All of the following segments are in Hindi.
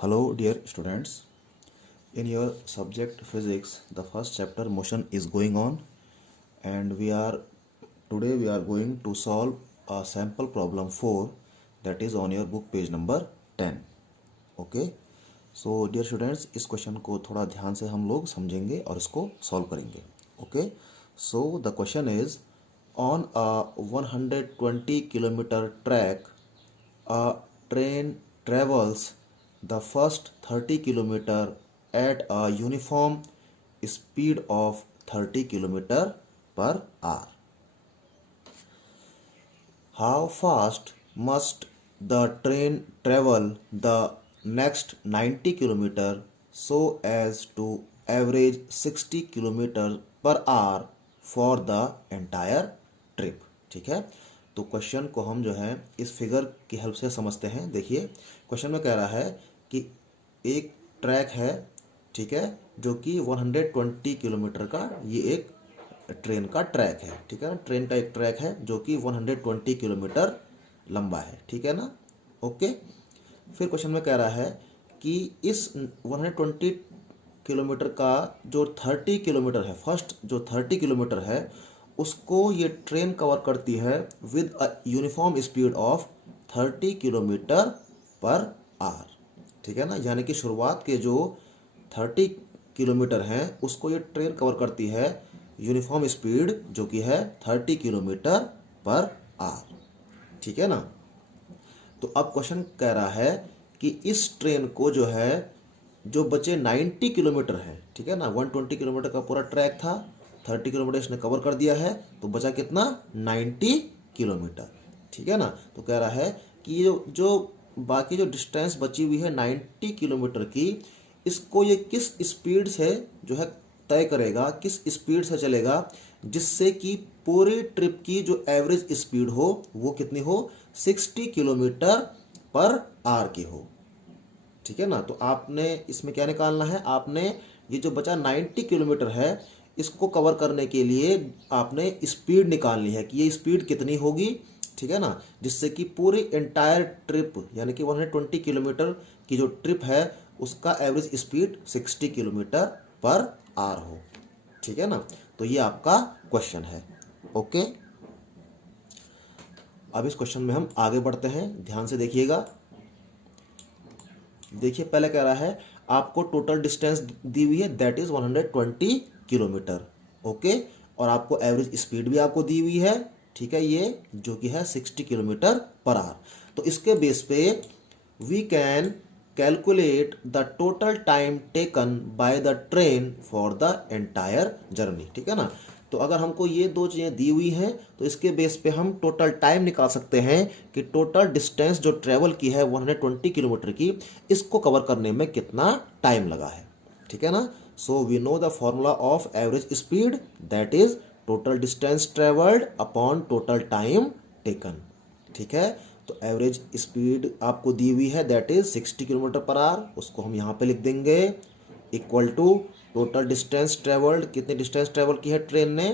Hello, dear students. In your subject physics, the first chapter motion is going on, and today we are going to solve a sample problem 4 that is on your book page number 10. Okay. So dear students, इस क्वेश्चन को थोड़ा ध्यान से हम लोग समझेंगे और इसको सॉल्व करेंगे. Okay. So the question is, on a 120 kilometer track, a train travels the first 30 kilometer at a uniform speed of 30 kilometer per hour. How fast must the train travel the next 90 kilometer so as to average 60 kilometer per hour for the entire trip? ठीक है, तो क्वेश्चन को हम जो है इस फिगर की हेल्प से समझते हैं. देखिए, क्वेश्चन में कह रहा है कि एक ट्रैक है, ठीक है, जो कि 120 किलोमीटर का ये एक ट्रेन का ट्रैक है. ठीक है ना, ट्रेन का एक ट्रैक है जो कि 120 किलोमीटर लंबा है. ठीक है ना. ओके. फिर क्वेश्चन में कह रहा है कि इस 120 किलोमीटर का जो 30 किलोमीटर है, फर्स्ट जो 30 किलोमीटर है उसको ये ट्रेन कवर करती है with a uniform speed of 30 kilometre per our. ठीक है ना, यानी कि शुरुआत के जो 30 किलोमीटर हैं उसको ये ट्रेन कवर करती है यूनिफॉर्म स्पीड जो कि है 30 किलोमीटर पर आवर. ठीक है ना. तो अब क्वेश्चन कह रहा है कि इस ट्रेन को जो है जो बचे 90 किलोमीटर है, ठीक है ना, 120 किलोमीटर का पूरा ट्रैक था, 30 किलोमीटर इसने कवर कर दिया है, तो बचा कितना, 90 किलोमीटर. ठीक है ना. तो कह रहा है कि जो बाकी जो डिस्टेंस बची हुई है 90 किलोमीटर की, इसको ये किस स्पीड से जो है तय करेगा, किस स्पीड से चलेगा जिससे कि पूरी ट्रिप की जो एवरेज स्पीड हो वो कितनी हो, 60 किलोमीटर पर आवर की हो. ठीक है ना. तो आपने इसमें क्या निकालना है, आपने ये जो बचा 90 किलोमीटर है इसको कवर करने के लिए आपने स्पीड निकालनी है कि ये स्पीड कितनी होगी. ठीक है ना, जिससे कि पूरी एंटायर ट्रिप यानी कि 120 किलोमीटर की जो ट्रिप है उसका average speed 60 kilometre per our हो. ठीक है ना. तो ये आपका क्वेश्चन है. ओके. अब इस क्वेश्चन में हम आगे बढ़ते हैं, ध्यान से देखिएगा. देखिए, पहले कह रहा है आपको टोटल डिस्टेंस दी हुई है दैट इज 120 किलोमीटर. ओके. और आपको एवरेज स्पीड भी आपको दी हुई है, ठीक है, ये जो कि है 60 किलोमीटर पर आवर. तो इसके बेस पे we can calculate the total time taken by the train for the entire journey. ठीक है ना. तो अगर हमको ये दो चीज़ें दी हुई हैं तो इसके बेस पे हम टोटल टाइम निकाल सकते हैं कि टोटल डिस्टेंस जो ट्रेवल की है 120 किलोमीटर की, इसको कवर करने में कितना टाइम लगा है. ठीक है ना. So we know the formula of average speed that is total distance travelled upon total time taken. ठीक है. तो एवरेज स्पीड आपको दी हुई है that is 60 kilometre per hour, उसको हम यहाँ पे लिख देंगे equal to total distance travelled, कितनी डिस्टेंस ट्रेवल की है ट्रेन ने,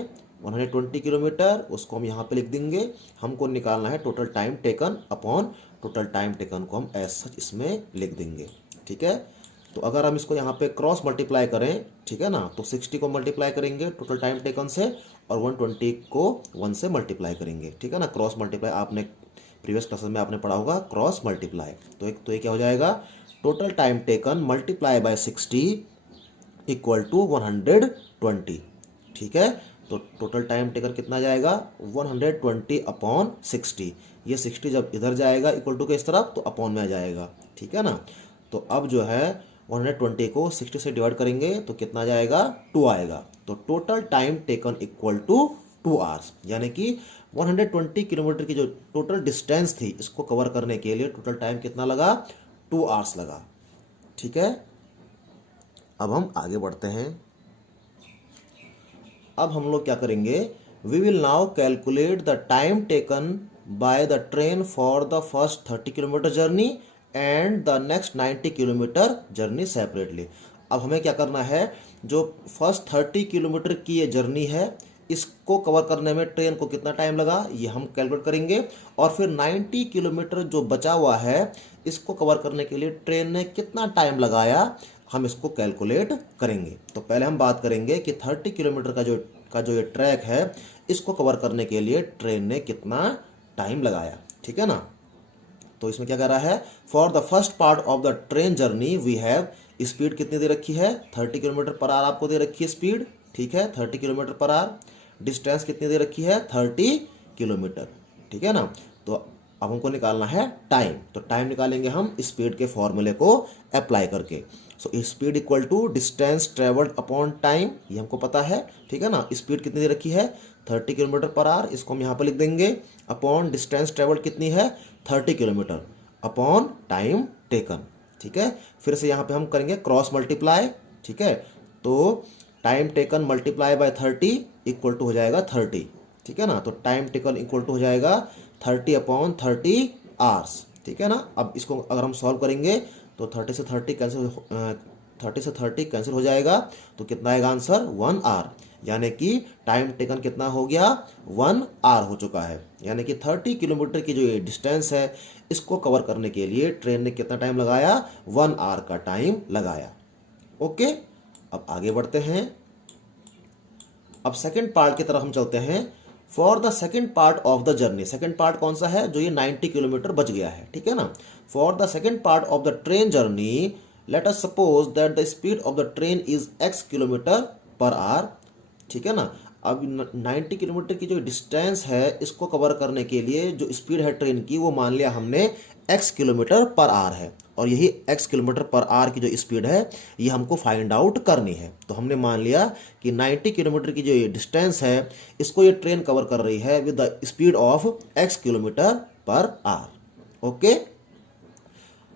120 किलोमीटर, उसको हम यहाँ पे लिख देंगे. हमको निकालना है total time taken upon total time taken को हम एज सच इसमें लिख देंगे. ठीक है. तो अगर हम इसको यहाँ पे क्रॉस मल्टीप्लाई करें, ठीक है ना, तो 60 को मल्टीप्लाई करेंगे टोटल टाइम टेकन से और 120 को 1 से मल्टीप्लाई करेंगे. ठीक है ना. क्रॉस मल्टीप्लाई आपने प्रीवियस क्लासेस में आपने पढ़ा होगा क्रॉस मल्टीप्लाई. तो ये क्या हो जाएगा, total time taken multiply by 60 equal to 120. ठीक है. तो टोटल टाइम टेकन कितना जाएगा, 120 अपॉन 60. ये 60 जब इधर जाएगा इक्वल टू के इस तरफ तो अपॉन में आ जाएगा. ठीक है ना. तो अब जो है 120 को 60 से डिवाइड करेंगे तो कितना जाएगा, 2 आएगा. तो total time taken equal to 2 hours, यानी कि 120 किलोमीटर की जो टोटल डिस्टेंस थी इसको कवर करने के लिए टोटल टाइम कितना लगा, 2 आवर्स लगा. ठीक है. अब हम आगे बढ़ते हैं. अब हम लोग क्या करेंगे, we will now calculate the time taken by the train for the first 30 kilometre journey and the next 90 kilometre journey separately. अब हमें क्या करना है, जो फर्स्ट 30 किलोमीटर की ये जर्नी है इसको कवर करने में ट्रेन को कितना टाइम लगा ये हम कैलकुलेट करेंगे, और फिर 90 किलोमीटर जो बचा हुआ है इसको कवर करने के लिए ट्रेन ने कितना टाइम लगाया हम इसको कैलकुलेट करेंगे। तो पहले हम बात करेंगे कि 30 किलोमीटर का जो ये ट्रैक है इसको कवर करने के लिए ट्रेन ने कितना टाइम लगाया, ठीक है ना। तो इसमें क्या कह रहा है, for the first part of the train journey we have, speed कितनी दे रखी है 30 किलोमीटर पर आवर आपको दे रखी है स्पीड, ठीक है 30 किलोमीटर पर आवर। डिस्टेंस कितनी दे रखी है 30 किलोमीटर, ठीक है ना। तो अब हमको निकालना है टाइम, तो टाइम निकालेंगे हम स्पीड के फॉर्मूले को अप्लाई करके। So speed equal to distance travelled upon time, ये हमको पता है, ठीक है ना। स्पीड कितनी दे रखी है 30 किलोमीटर पर आवर, इसको हम यहाँ पर लिख देंगे, अपॉन डिस्टेंस ट्रेवल्ड कितनी है 30 किलोमीटर, अपॉन टाइम टेकन, ठीक है। फिर से यहाँ पे हम करेंगे क्रॉस मल्टीप्लाई, ठीक है। तो time taken multiply by 30 equal to हो जाएगा 30, ठीक है ना। तो टाइम टेकन इक्वल टू हो जाएगा 30 अपॉन 30 आवर्स, ठीक है ना। अब इसको अगर हम सॉल्व करेंगे तो 30 से 30 कैंसिल हो जाएगा, तो कितना आएगा आंसर 1 आवर, यानी कि टाइम टेकन कितना हो गया 1 आवर हो चुका है। यानी कि 30 किलोमीटर की जो ये डिस्टेंस है इसको कवर करने के लिए ट्रेन ने कितना टाइम लगाया 1 आवर का टाइम लगाया। ओके, अब आगे बढ़ते हैं। अब सेकंड पार्ट की तरफ हम चलते हैं। For the second part of the journey, second part कौन सा है, जो ये 90 किलोमीटर बच गया है, ठीक है ना। For the second part of the train journey let us suppose that the speed of the train is x kilometre per our, ठीक है ना। अब 90 किलोमीटर की जो डिस्टेंस है इसको कवर करने के लिए जो स्पीड है ट्रेन की वो मान लिया हमने x किलोमीटर पर आवर है, और यही x किलोमीटर पर आवर की जो स्पीड है ये हमको फाइंड आउट करनी है। तो हमने मान लिया कि 90 किलोमीटर की जो ये डिस्टेंस है इसको ये ट्रेन कवर कर रही है with the speed of x kilometre per hour. Okay,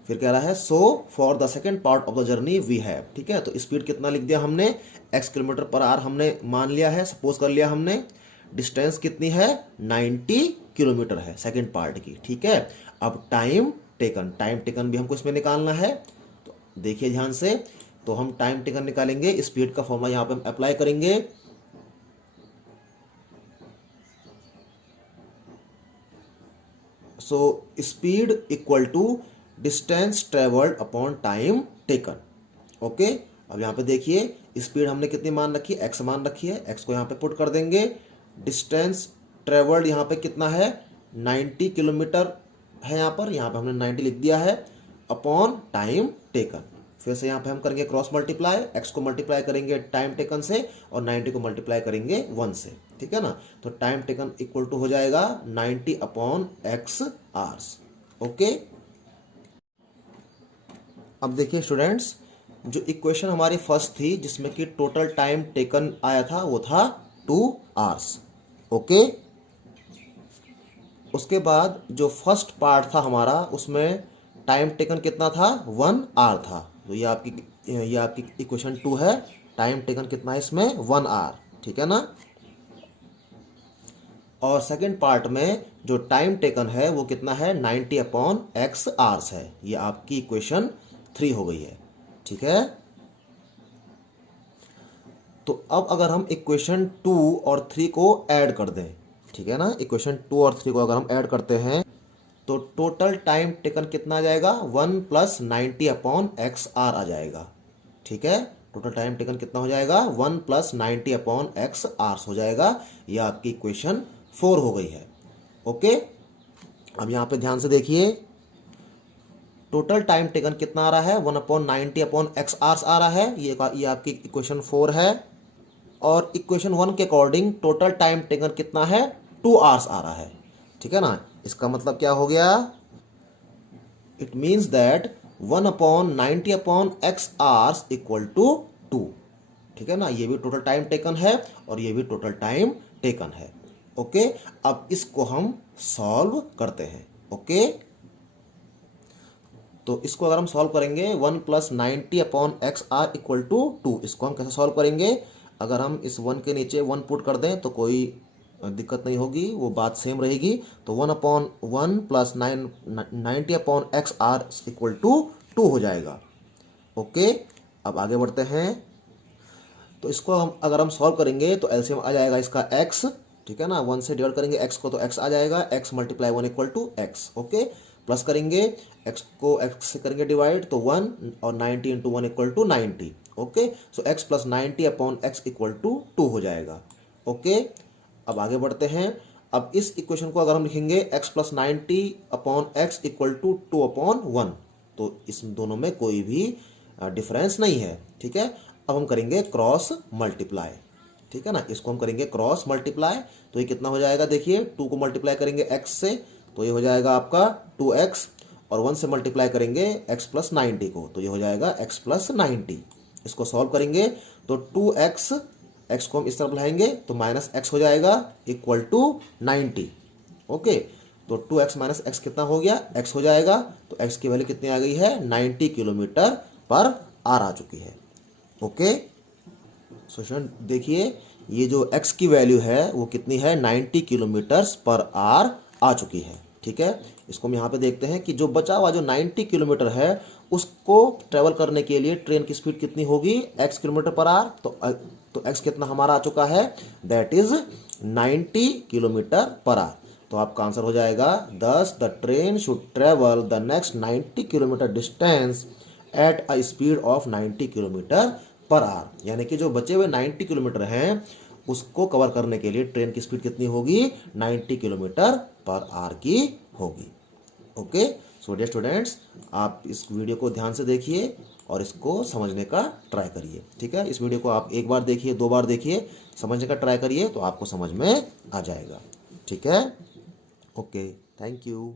फिर कह रहा है so for the second part of the journey we have, ठीक है। तो स्पीड कितना लिख दिया हमने x किलोमीटर पर आवर हमने मान लिया है, सपोज कर लिया हमने। डिस्टेंस कितनी है 90 किलोमीटर है सेकेंड पार्ट की, ठीक है। अब टाइम टेकन भी हमको इसमें निकालना है, तो देखिए ध्यान से। तो हम टाइम टेकन निकालेंगे, स्पीड का फॉर्मूला यहाँ पे हम अप्लाई करेंगे। So speed equal to distance travelled upon time taken. Okay, अब यहाँ पे देखिए स्पीड हमने कितनी मान रखी है x मान रखी है, x को यहाँ पे पुट कर देंगे। डिस्टेंस ट्रेवल्ड यहाँ पे कितना है 90 किलोमीटर है, यहाँ पे हमने 90 लिख दिया है, अपॉन टाइम टेकन। फिर से यहाँ पे हम करेंगे क्रॉस मल्टीप्लाई, x को मल्टीप्लाई करेंगे टाइम टेकन से और 90 को मल्टीप्लाई करेंगे 1 से, ठीक है ना। तो टाइम टेकन इक्वल टू हो जाएगा 90 अपॉन x आवर्स। ओके, अब देखिए स्टूडेंट्स, जो इक्वेशन हमारी फर्स्ट थी जिसमें कि टोटल टाइम टेकन आया था वो था 2 आवर्स। ओके, उसके बाद जो फर्स्ट पार्ट था हमारा उसमें टाइम टेकन कितना था 1 आवर था। तो ये आपकी इक्वेशन 2 है। टाइम टेकन कितना है इसमें 1 आवर, ठीक है ना। और सेकंड पार्ट में जो टाइम टेकन है वो कितना है 90 अपॉन x आवर्स है। ये आपकी इक्वेशन 3 हो गई है, ठीक है। तो अब अगर हम इक्वेशन 2 और 3 को ऐड कर दें, ठीक है ना, इक्वेशन 2 और 3 को अगर हम ऐड करते हैं तो टोटल टाइम टेकन कितना आ जाएगा 1 प्लस 90 अपॉन x आर आ जाएगा, ठीक है। टोटल टाइम टेकन कितना हो जाएगा 1 प्लस 90 अपॉन x आर्स हो जाएगा। यह आपकी इक्वेशन 4 हो गई है। ओके, अब यहाँ पे ध्यान से देखिए, टोटल टाइम टेकन कितना आ रहा है 1 अपॉन 90 अपॉन x आर्स आ रहा है। ये आपकी इक्वेशन 4 है। और इक्वेशन 1 के अकॉर्डिंग टोटल टाइम टेकन कितना है 2 आवर्स आ रहा है, ठीक है ना। इसका मतलब क्या हो गया, it means that 1 upon 90 upon x hours equal to 2, ठीक है ना। ये भी टोटल टाइम टेकन है और ये भी टोटल टाइम टेकन है। ओके, अब इसको हम सॉल्व करते हैं। ओके, तो इसको अगर हम सॉल्व करेंगे 1 plus 90 upon x are equal to 2, इसको हम कैसे सॉल्व करेंगे, अगर हम इस 1 के नीचे 1 पुट कर दें तो कोई दिक्कत नहीं होगी, वो बात सेम रहेगी। तो 1 upon 1 plus 90 upon x are equal to 2 हो जाएगा। ओके, अब आगे बढ़ते हैं। तो इसको हम अगर हम सॉल्व करेंगे तो एलसीएम आ जाएगा इसका x, ठीक है ना, 1 से डिवाइड करेंगे x को तो x आ जाएगा, x multiply 1 equal to x, okay. Plus करेंगे x को x से करेंगे डिवाइड तो 1 और 90 into 1 equal to 90, okay. So x plus 90 upon x equal to 2 हो जाएगा, ओके। अब आगे बढ़ते हैं। अब इस इक्वेशन को अगर हम लिखेंगे x plus 90 upon x equal to 2 upon 1, तो इस दोनों में कोई भी डिफरेंस नहीं है, ठीक है। अब हम करेंगे क्रॉस मल्टीप्लाई, ठीक है ना, इसको हम करेंगे क्रॉस मल्टीप्लाई। तो ये कितना हो जाएगा, देखिए 2 को मल्टीप्लाई करेंगे x से तो ये हो जाएगा आपका 2x, और 1 से मल्टीप्लाई करेंगे x प्लस 90 को तो ये हो जाएगा x प्लस 90। इसको सॉल्व करेंगे तो 2x, x को हम इस तरफ लाएंगे तो माइनस x हो जाएगा इक्वल टू 90, ओके। तो 2x माइनस x कितना हो गया, x हो जाएगा। तो x की वैल्यू कितनी आ गई है, 90 किलोमीटर पर आर आ चुकी है, ओके। सो स्टूडेंट देखिए ये जो x की वैल्यू है वो कितनी है, 90 किलोमीटर्स पर आर आ चुकी है, ठीक है। इसको हम यहाँ पे देखते हैं कि जो बचा हुआ जो 90 किलोमीटर है उसको ट्रेवल करने के लिए ट्रेन की स्पीड कितनी होगी, x किलोमीटर पर आर। तो x कितना हमारा आ चुका है, दैट इज 90 किलोमीटर पर आर। तो आपका आंसर हो जाएगा 10 the train should travel the next 90 kilometre distance at a speed of 90 kilometre per our. यानी कि जो बचे हुए 90 किलोमीटर हैं उसको कवर करने के लिए ट्रेन की स्पीड कितनी होगी, 90 किलोमीटर पर आवर की होगी, ओके। सो डियर स्टूडेंट्स, आप इस वीडियो को ध्यान से देखिए और इसको समझने का ट्राई करिए, ठीक है। इस वीडियो को आप एक बार देखिए, 2 बार देखिए, समझने का ट्राई करिए तो आपको समझ में आ जाएगा, ठीक है। Okay, thank you.